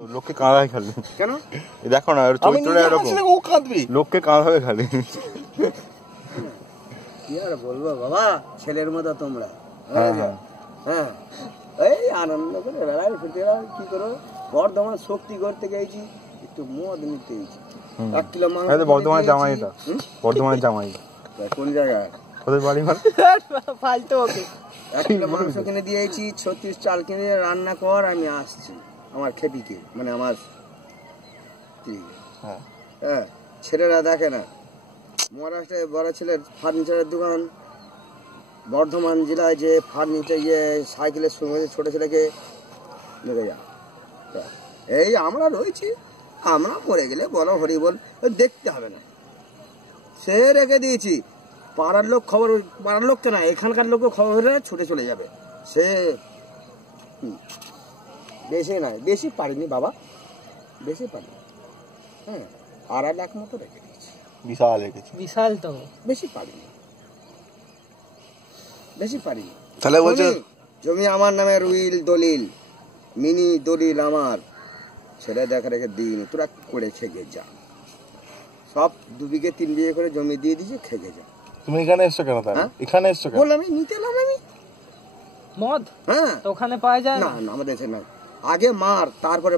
লোককে কাঁদায় খালি কেন দেখো না চরিত্রটা এরকম ও কাঁদবি লোককে কাঁদাবে খালি কি আর বলবো বাবা ছেলের মতো তোমরা হ্যাঁ হ্যাঁ হ্যাঁ এই আনন্দ করে বেড়ায় ফিরতে কি করো বর্ধমান শক্তি করতে গেছি একটু মদ নিতে গেছি 1 কিলো মাংস বর্ধমানের জামাই এটা বর্ধমানের জামাই কোন জায়গায় ওদের বাড়ি মানে ফালতু ওকে 1 কিলো মাংস কিনে দিয়েছি 36 চাল কিনে রান্না কর আমি আসছি আমার খেপিকে মানে আমার হ্যাঁ ছেলেরা দেখে না মহারাষ্ট্রে বড় ছেলের ফার্নিচারের দোকান বর্ধমান জেলায় যে ফার্নিচার ইয়ে সাইকেলের সঙ্গে ছোট ছেলেকে নিয়ে যা এই আমরা রয়েছি আমরা মরে গেলে বড় হরি বল দেখতে হবে না সে রেখে দিয়েছি পাড়ার লোক খবর পাড়ার লোককে না এখানকার লোককে খবর হলে ছুটে চলে যাবে সে বেশি নয় বেশি পারিনি বাবা বেশি পারিনি হ্যাঁ 2.5 লাখ মতো রেখে দিয়েছি বিশাল রেখেছি বিশাল তো বেশি পারিনি তাহলে বলছে জমি আমার নামে রুইল দলিল মিনি দলিল আমার ছেলে দেখা রেখে দিইনি তোরা করে খেগে যা সব 2 বিঘে 3 বিঘে করে জমি দিয়ে দিয়েছে খেগে যা তুমি এখানে এসছো কেন তাহলে এখানে এসছো কেন বললাম নিতে এলাম আমি মদ হ্যাঁ তো ওখানে পাওয়া যায় না না আমাদের দেশে না আগে মার তারপরে